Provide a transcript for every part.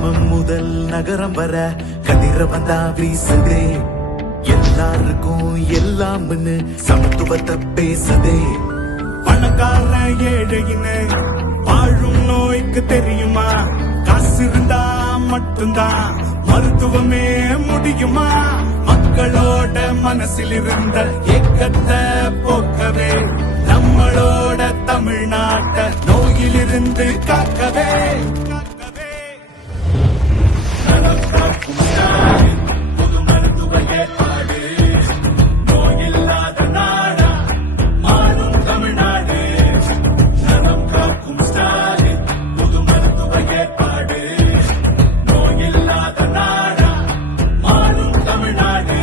கிராமம் முதல் நகரம் வர கதிரவன் தான் வீசுதே. எல்லாருக்கும் எல்லாம்னு சமத்துவத்தை பேசுதே. பணக்கார ஏழையின்னு வாழும் நோய்க்கு தெரியுமா? காசு இருந்தா மட்டும்தான் மருத்துவமே முடியுமா? மக்களோட மனசில் இருந்த ஏக்கத்தை போக்கவே, நம்மளோட தமிழ்நாட்டை நோயிலிருந்து காக்கவே. புது மருத்துவ ஏற்பாடு, நோயில்லாத நாடா மாறும் தமிழ்நாடு. நலம் காக்கும் ஸ்டாலின் புது மருத்துவ ஏற்பாடு, நோயில்லாத நாடா மாறும் தமிழ்நாடு.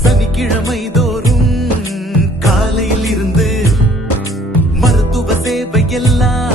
சனிக்கிழமை தோறும் காலையில் இருந்து மருத்துவ சேவை எல்லாம்